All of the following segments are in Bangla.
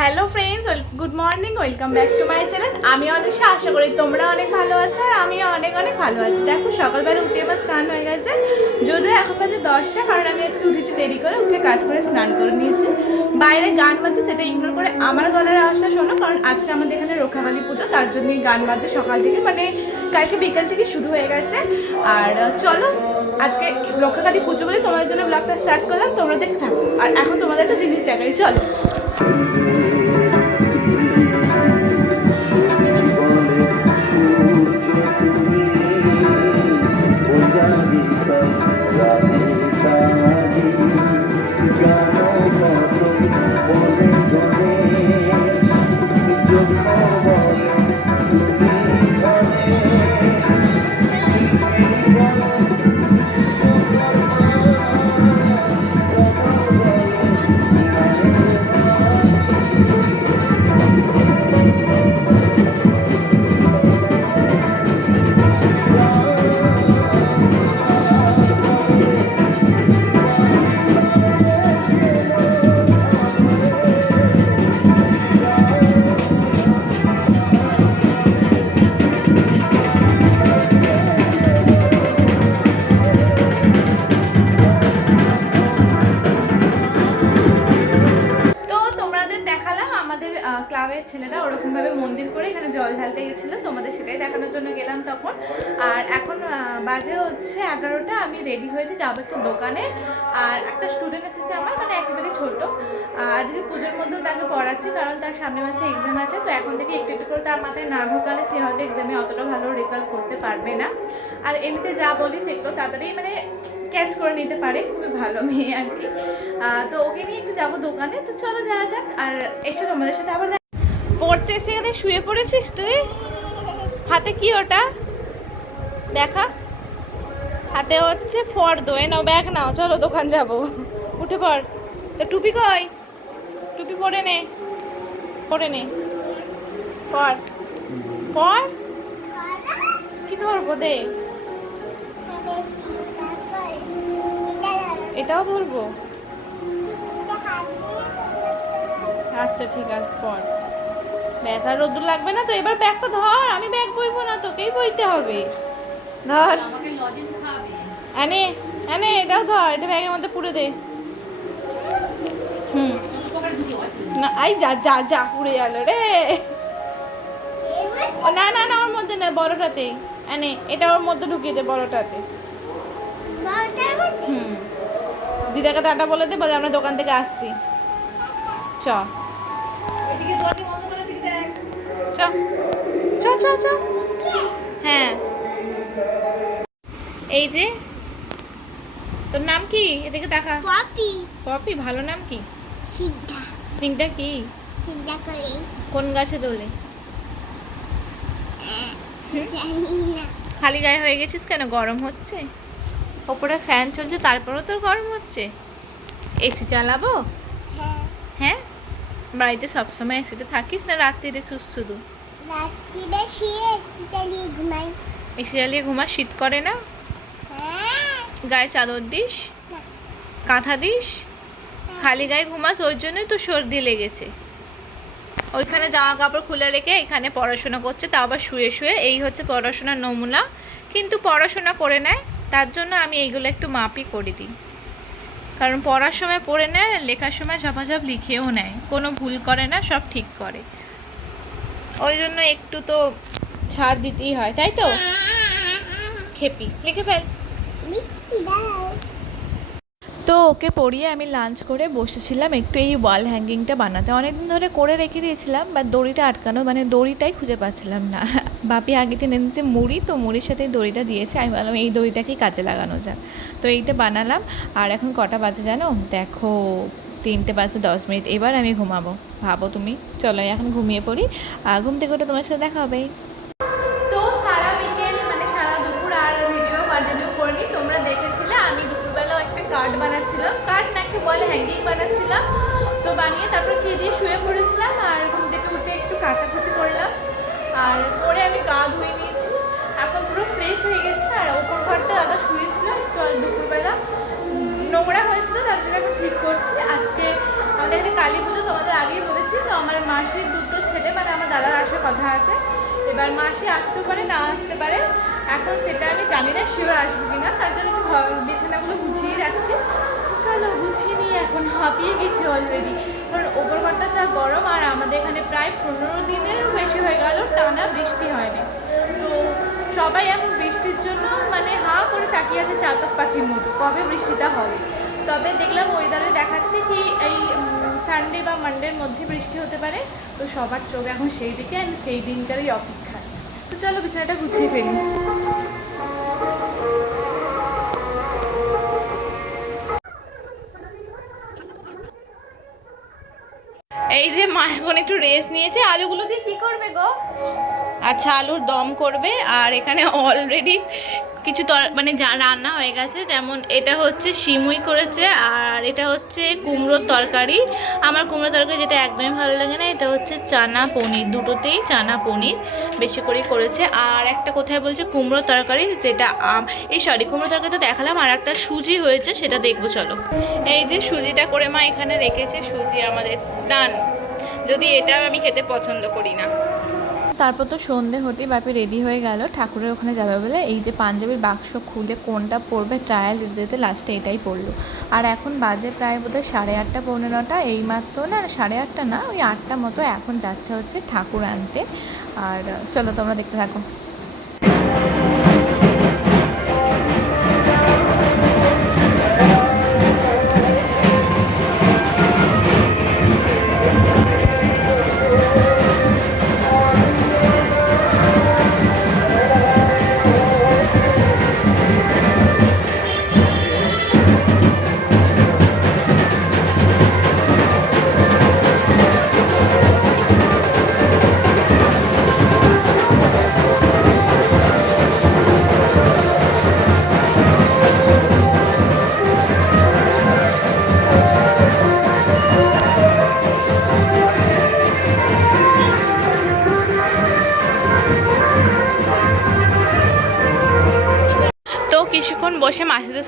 Hello friends good morning welcome back to my channel আমি অনিশা, আশা করি তোমরা অনেক ভালো আছো আর আমিও অনেক অনেক ভালো আছি। দেখো, সকালবেলা উঠে আমার স্নান হয়ে গেছে। যদিও এখন বাজে দশটা, কারণ আমি আজকে উঠেছি দেরি করে, উঠে কাজ করে স্নান করে নিয়েছি। বাইরে গান বাজছে, সেটা ইগনোর করে আমার গলার আওয়াজটা শোনো, কারণ আজকে আমাদের এখানে রক্ষাকালী পুজো, তার জন্যই গান বাজছে সকাল থেকে মানে কালকে বিকাল থেকে শুরু হয়ে গেছে। আর চলো, আজকে রক্ষাকালী পুজো বলে তোমাদের জন্য ব্লগটা স্টার্ট করলাম, তোমরা দেখতে থাকো। আর এখন তোমাদের একটা জিনিস দেখাই, চলো। দেখানোর জন্য গেলাম তখন। আর এখন বাজে হচ্ছে এগারোটা, আমি রেডি হয়েছি, যাব একটু দোকানে। আর একটা স্টুডেন্ট এসেছে আমার মানে একেবারে ছোট। আজকে পুজোর মধ্যেও তাকে পড়াচ্ছি, কারণ তার সামনে মাসে এক্সাম আছে, তো এখন থেকে একটু একটু করে তার মাথায় না ঢোকালে সে হয়তো এক্সামে অতটা ভালো রেজাল্ট করতে পারবে না। আর এমনিতে যা বলি সেগুলো তাড়াতাড়ি মানে ক্যাচ করে নিতে পারে, খুবই ভালো মেয়ে আর কি। তো ওকে নিয়ে একটু যাব দোকানে, তো চলো যাওয়া যাক। আর এসে তোমাদের সাথে আবার পড়তে এসে শুয়ে পড়েছিস তুই? হাতে কি ওটা? দেখা। হাতে হচ্ছে ফর্দ এ নাও ব্যাগ নাও, চলো দোকান যাব। উঠে পড়। তো টুপি কই? টুপি পরে নে। পরে নে। পর। পর? কি ধরবো দে? এটাও ধরবো? আচ্ছা ঠিক আছে, পর। ব্যাস আর রোদ্দুর লাগবে না তো এবার ব্যাগটা ধর আমি ব্যাগ বইবো না তোকেই বইতে হবে। ধর। আমাকে লজেন খাবে আনে আনে এটাও ধর এটা ব্যাগের মধ্যে পুরে দে। হুম। না আই যা যা যা পুড়ে গেল রে। ও না না না ওর মধ্যে না বড়টাতেই আনে এটা ওর মধ্যে ঢুকিয়ে দে বড়টাতে। হুম। দিদাকে টাটা বলে দে বলে আমরা দোকান থেকে আসছি। চ এদিকে দরজা বন্ধ করে ঠিক দেখ চ চ চ চ হ্যাঁ। এই যে তোর নাম কি? এদিকে দেখা। পপি। পপি ভালো নাম কি? সিদ্ধা। স্নিগ্ধা কি? সিদ্ধা করে কোন গাছে দোলে? খালি গায়ে হয়ে গেছিস কেন? গরম হচ্ছে? ওপরে ফ্যান চলছে তারপরেও তোর গরম হচ্ছে? এসি চালাবো? হ্যাঁ। হ্যাঁ? বাড়িতে সবসময় এসিতে থাকিস না রাত্রিরে শুস শুধু। রাত্রিরে শুয়ে এসি চালিয়ে ঘুমাই। এসি চালিয়ে ঘুমা শীত করে না? হ্যাঁ। গায়ে চাদর দিস? কাঁথা দিস? খালি গায়ে ঘুমাস ওই জন্যই তো সর্দি লেগেছে। ওইখানে জামা কাপড় খুলে রেখে এখানে পড়াশোনা করছে তাও আবার শুয়ে শুয়ে এই হচ্ছে পড়াশোনার নমুনা। কিন্তু পড়াশোনা করে নেয় তার জন্য আমি এইগুলো একটু মাপই করে দিই। কারণ পড়ার সময় পড়ে নেয় আর লেখার সময় ঝপাঝপ লিখেও নেয়। কোনো ভুল করে না সব ঠিক করে। ওই জন্য একটু তো ছাড় দিতেই হয় তাই তো? খেপি। লিখে ফেল। তো ওকে পড়িয়ে আমি লাঞ্চ করে বসেছিলাম একটু এই ওয়াল হ্যাঙ্গিংটা বানাতে। অনেকদিন ধরে করে রেখে দিয়েছিলাম বা দড়িটা আটকানো মানে দড়িটাই খুঁজে পাচ্ছিলাম না। বাপি আগে দিন যে মুড়ি, তো মুড়ির সাথে দড়িটা দিয়েছে। আমি বললাম এই দড়িটাকেই কাজে লাগানো যাক। তো এইটা বানালাম। আর এখন কটা বাজে জানো? দেখো, তিনটে বাজে দশ মিনিট। এবার আমি ঘুমাবো। ভাবো তুমি। চলো এখন ঘুমিয়ে পড়ি। ঘুম থেকে ওটা তোমার সাথে দেখা হবেই নোংরা হয়েছিল, তার জন্য এখন ঠিক করছি। আজকে আমাদের এখানে কালী পুজো তোমাদের আগেই বলেছি, তো আমার মাসির দুটো ছেলে মানে আমার দাদার আসার কথা আছে। এবার মাসি আসতে পারে, না আসতে পারে, এখন সেটা আমি জানি না, শিওর আসব কিনা। তার জন্য একটু বিছানাগুলো গুছিয়ে রাখছি। চলো, গুছিয়ে নিয়ে এখন হাঁপিয়ে গেছি অলরেডি কারণ ওপর ঘরটা যা গরম, আর আমাদের এখানে প্রায় পনেরো দিনেরও বেশি হয়ে গেল, টানা বৃষ্টি হয়নি। তো সবাই এখন বৃষ্টির জন্য মানে হা করে তাকিয়ে আছে চাতক পাখির মতো। কবে বৃষ্টিটা হবে? তবে দেখলাম ওয়েদারে দেখাচ্ছে কি এই সানডে বা মানডের মধ্যে বৃষ্টি হতে পারে। তো সবার চোখ এখন সেই দিকে আমি সেই দিনটারই অপেক্ষা। তো চলো বিছানাটা গুছিয়ে ফেলি। এই যে মা এখন একটু রেস্ট নিয়েছে। আলুগুলো দিয়ে কি করবে গো? আচ্ছা আলুর দম করবে আর এখানে অলরেডি কিছু মানে রান্না হয়ে গেছে, যেমন এটা হচ্ছে সিমুই করেছে আর এটা হচ্ছে কুমড়োর তরকারি। আমার কুমড়ো তরকারি যেটা একদমই ভালো লাগে না, এটা হচ্ছে চানা পনির, দুটোতেই চানা পনির বেশি করেই করেছে। আর একটা কোথায় বলছে? কুমড়োর তরকারি যেটা, আম- এই সরি কুমড়ো তরকারি তো দেখালাম, আর একটা সুজি হয়েছে, সেটা দেখব, চলো। এই যে সুজিটা করে মা এখানে রেখেছে, সুজি আমাদের ডান যদি এটা আমি খেতে পছন্দ করি না। তারপর তো সন্ধে হতে বাপি রেডি হয়ে গেল। ঠাকুরের ওখানে যাবে বলে এই যে পাঞ্জাবির বাক্স খুলে কোনটা পরবে ট্রায়াল দিতে দিতে লাস্টে এটাই পড়ল। আর এখন বাজে প্রায় বোধহয় সাড়ে আটটা, পৌনে নটা এই মাত্র না, সাড়ে আটটা না, ওই আটটা মতো এখন যাচ্ছে হচ্ছে ঠাকুর আনতে। আর চলো তোমরা দেখতে থাকো।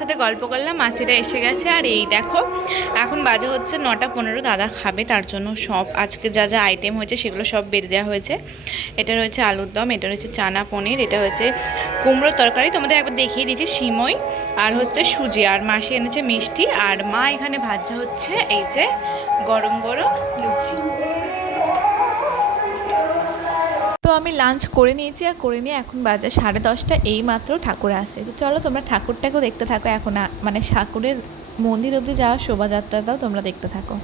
সাথে গল্প করলাম, মাসিরা এসে গেছে আর এই দেখো, এখন বাজে হচ্ছে নটা পনেরো, দাদা খাবে, তার জন্য সব আজকে যা যা আইটেম হয়েছে সেগুলো সব বেড়ে দেওয়া হয়েছে। এটা রয়েছে আলুর দম, এটা রয়েছে চানা পনির, এটা হচ্ছে কুমড়োর তরকারি, তোমাদের একবার দেখিয়ে দিয়েছি সিমই আর হচ্ছে সুজি। আর মাসি এনেছে মিষ্টি, আর মা এখানে ভাজা হচ্ছে এই যে গরম গরম লুচি। তো আমি লাঞ্চ করে নিয়েছি আর করে নিয়ে এখন বাজার সাড়ে দশটা, এই মাত্র ঠাকুর আসে তো চলো তোমরা ঠাকুরটাকেও দেখতে থাকো। এখন মানে ঠাকুরের মন্দির অবধি যাওয়ার শোভাযাত্রাটাও তোমরা দেখতে থাকো।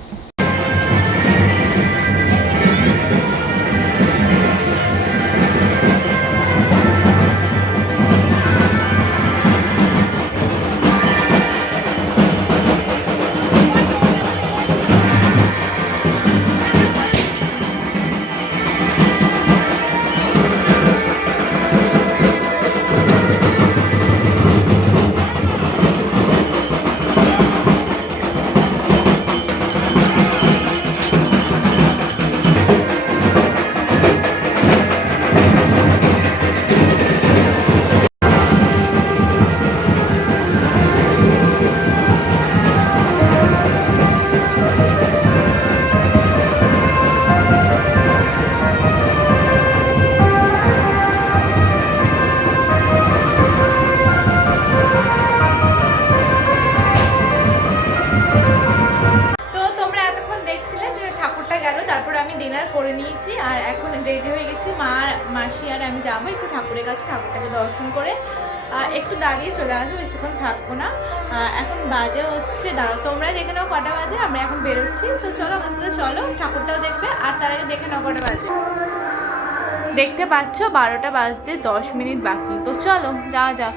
যাব, একটু ঠাকুরের কাছে, ঠাকুরটাকে দর্শন করে একটু দাঁড়িয়ে চলে আসব, বেশিক্ষণ থাকব না। এখন বাজে হচ্ছে দাঁড়ো তোমরা দেখে নাও কটা বাজে, আমরা এখন বেরোচ্ছি। তো চলো আমার সাথে চলো, ঠাকুরটাও দেখবে, আর তার আগে দেখে নাও কটা বাজে। দেখতে পাচ্ছ, বারোটা বাজতে দশ মিনিট বাকি। তো চলো, যাওয়া যাক।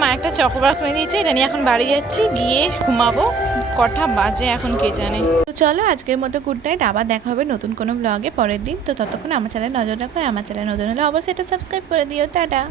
মা একটা চকোবার কিনে দিয়েছে, এটা নিয়ে এখন বাড়ি যাচ্ছি, গিয়ে ঘুমাবো। কটা বাজে এখন কে জানে। তো চলো, আজকের মতো গুড নাইট আবার দেখা হবে নতুন কোনো ব্লগে পরের দিন। তো ততক্ষণ আমার চ্যানেল নজর রাখো আমার চ্যানেল নজর হলে অবশ্যই এটা সাবস্ক্রাইব করে দিও। টাটা।